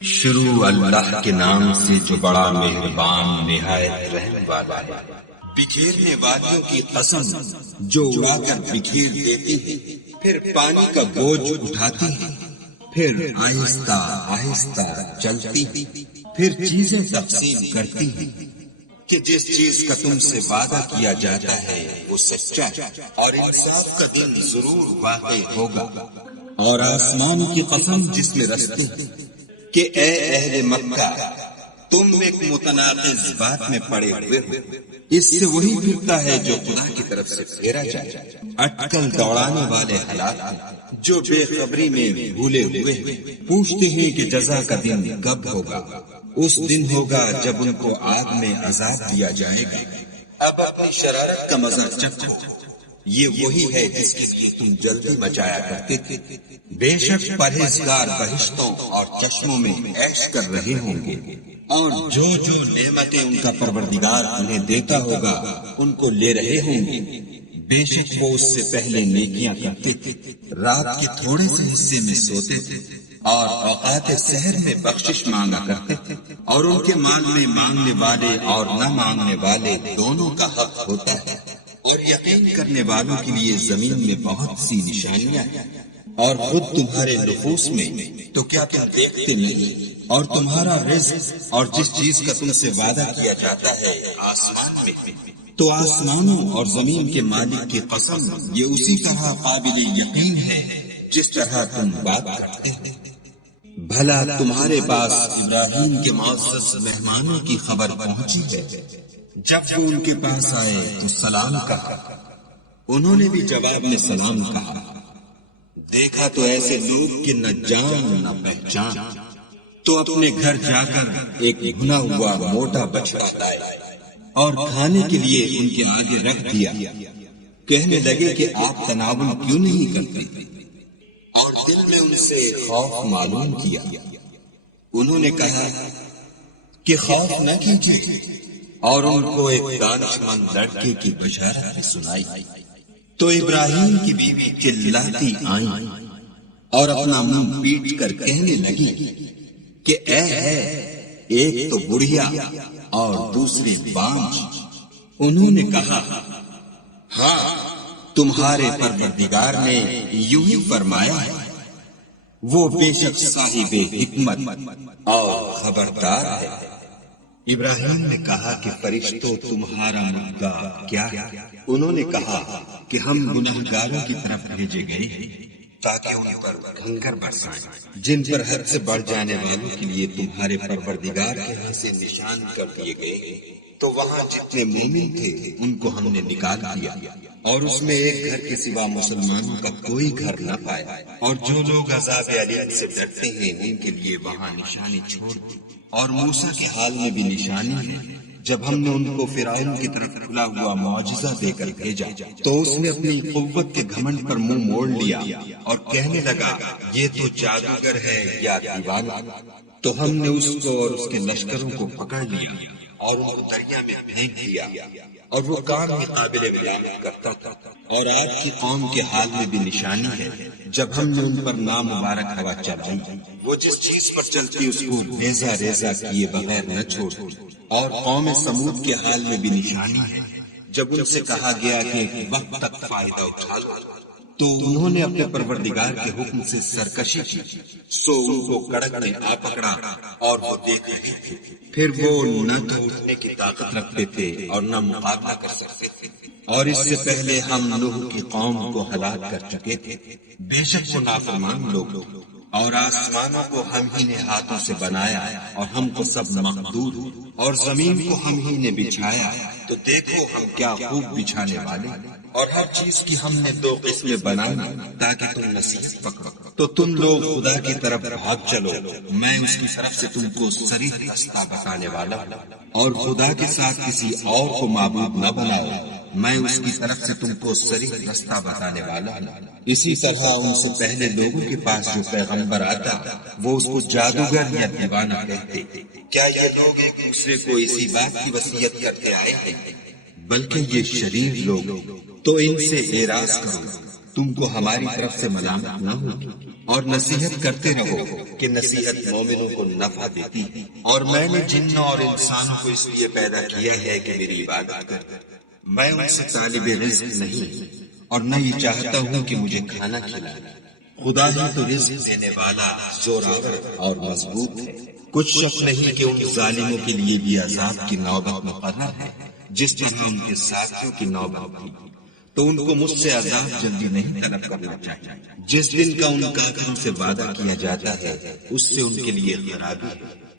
شروع اللہ کے نام سے جو بڑا مہربان نہایت رحم والا ہے۔ بکھیرنے والیوں کی قسم جو اڑا کر بکھیر دیتی ہے، پھر پانی کا بوجھ اٹھاتی ہے، پھر آہستہ آہستہ چلتی ہے، پھر چیزیں تقسیم کرتی ہے کہ جس چیز کا تم سے وعدہ کیا جاتا ہے وہ سچا ہے اور انصاف کا دن ضرور واقع ہوگا۔ اور آسمان کی قسم جس میں رستے ہیں کہ اے اہل مکہ، تم ایک متناقض بات میں پڑے ہوئے ہو، اس سے وہی پھرتا ہے جو خدا کی طرف سے پھیرا جائے۔ اٹکل دوڑانے والے حالات ہیں جو بے خبری میں بھولے ہوئے ہیں، پوچھتے ہیں کہ جزا کا دن کب ہوگا۔ اس دن ہوگا جب ان کو آگ میں عذاب دیا جائے گا۔ اب اپنی شرارت کا مزہ چکھو، یہ وہی ہے جس کی تم جلدی مچایا کرتے تھے۔ بے شک پرہیزگار بہشتوں اور چشموں میں عیش کر رہے ہوں گے، اور جو جو نعمتیں ان کا پروردگار انہیں دیتا ہوگا ان کو لے رہے ہوں گے۔ بے شک وہ اس سے پہلے نیکیاں کرتے تھے، رات کے تھوڑے سے حصے میں سوتے تھے اور اوقات سحر میں بخشش مانگا کرتے تھے، اور ان کے مال میں مانگنے والے اور نہ مانگنے والے دونوں کا حق ہوتا ہے۔ اور یقین کرنے والوں کے لیے زمین میں بہت سی نشانیاں ہیں، اور خود تمہارے نفوس میں تو کیا تم دیکھتے نہیں؟ اور تمہارا رزق اور جس چیز کا تم سے وعدہ کیا جاتا ہے آسمان میں، تو آسمانوں اور زمین کے مالک کی قسم یہ اسی طرح قابل یقین ہے جس طرح تم بات کرتے ہیں۔ بھلا تمہارے پاس ابراہیم کے معزز مہمانوں کی خبر پہنچی ہے؟ جب وہ ان کے پاس آئے تو سلام کہا، انہوں نے بھی جواب میں سلام کہا۔ دیکھا تو ایسے لوگ کہ نہ جان نہ پہچان، تو اپنے گھر جا کر ایک بھنا ہوا موٹا بچڑا لائے اور کھانے کے لیے ان کے آگے رکھ دیا۔ کہنے لگے کہ آپ تناول کیوں نہیں کرتے؟ اور دل میں ان سے خوف معلوم کیا۔ انہوں نے کہا کہ خوف نہ کیجیے، اور ان کو ایک دانش مند لڑکے کی بشارت سنائی۔ تو ابراہیم کی بیوی چلاتی آئیں اور اپنا منہ پیٹ کر کہنے لگی کہ اے ہے، ایک تو بڑھیا اور دوسری بانجھ۔ انہوں نے کہا، ہاں، تمہارے پروردگار نے یوں ہی فرمایا ہے، وہ بے شک صاحب حکمت اور خبردار ہے۔ ابراہیم نے کہا کہ فرشتوں تمہارا مدعا کیا ہے؟ انہوں نے کہا کہ ہم گنہگاروں کی طرف بھیجے گئے ہیں تاکہ ان پر کنکر برسائیں، جن پر حد سے بڑھ جانے والوں کے لیے تمہارے پروردگار کے ہاں سے نشان کر دیے گئے ہیں۔ تو وہاں جتنے مومن تھے ان کو ہم نے نکال دیا، اور اس میں ایک گھر کے سوا مسلمانوں کا کوئی گھر نہ پایا، اور جو لوگ عذاب علیم سے ڈرتے ہیں ان کے لیے وہاں نشانی چھوڑ دی۔ اور موسیٰ کے حال میں بھی نشانی ہے، جب ہم نے ان کو فرعون کی طرف کھلا ہوا معجزہ دے کر بھیجا تو اس نے اپنی قوت کے گھمنڈ پر منہ موڑ لیا اور کہنے لگا، یہ تو جادوگر ہے یا دیوانہ۔ تو ہم نے اس کو اور اس کے لشکروں کو پکڑ لیا اور ان کو دریا میں پھینک دیا، اور وہ کام میں قابل ملامت کرتا تھا۔ اور آج کی قوم کے حال میں بھی نشانی ہے، جب ہم نے ان پر نامبارک ہوا چلائی، وہ جس چیز پر چلتی اس کو ریزہ ریزہ کیے بغیر نہ چھوڑتی۔ اور قوم سمود کے حال میں بھی نشانی ہے، جب ان سے کہا گیا کہ ایک وقت تک فائدہ اٹھا لو، تو انہوں نے اپنے پروردگار کے حکم سے سرکشی کی، سو ان کو کڑک نے آ پکڑا اور وہ دیکھ رہے تھے۔ پھر وہ نہ تو اٹھنے کی طاقت رکھتے تھے اور نہ مقابلہ کر سکتے تھے۔ اور اس سے پہلے ہم نوح کی قوم کو ہلاک کر چکے تھے، بے شک وہ نافرمان لوگ۔ اور آسمانوں کو ہم ہی نے ہاتھوں سے بنایا اور ہم کو سب مقدور، اور زمین کو ہم ہی نے بچھایا، تو دیکھو ہم کیا خوب بچھانے والے۔ اور ہر چیز کی ہم نے دو قسمیں بنائی تاکہ تم نصیحت پکڑو۔ تو تم لوگ خدا کی طرف بھاگ چلو، میں اس کی طرف سے تم کو صریح راستہ بتانے والا ہوں، اور خدا کے ساتھ کسی اور کو معبود نہ بناؤ، میں اس کی طرف سے تم کو صریح راستہ بتانے والا ہوں۔ اسی طرح ان سے پہلے لوگوں کے پاس جو پیغمبر آتا وہ اس کو جادوگر یا دیوانہ کہتے۔ کیا یہ لوگ ایک دوسرے کو اسی بات کی وصیت کرتے آئے ہیں؟ بلکہ یہ شریر لوگ، تو ان سے اعراض کرو، تم کو ہماری طرف سے ملامت نہ ہوگی۔ اور نصیحت کرتے رہو کہ نصیحت مومنوں کو نفع دیتی ہے۔ اور میں نے جنوں اور انسانوں کو اس لیے پیدا کیا ہے کہ میری عبادت کریں۔ میں ان سے طالب رزق نہیں اور نہ یہ چاہتا ہوں کہ مجھے کھانا کھلائے۔ خدا ہی تو رزق دینے والا، زوراور اور مضبوط ہے۔ کچھ شک نہیں کہ ان ظالموں کے لیے بھی عذاب کی نوبت مقرر ہے، جس طرح ان کے ساتھیوں کی نوبت تھی۔ تو ان کو مجھ سے عذاب جلدی نہیں طلب کرنا چاہیے۔ جس دن کا ان کافروں سے وعدہ کیا جاتا ہے اس سے ان کے لیے خرابی ہے۔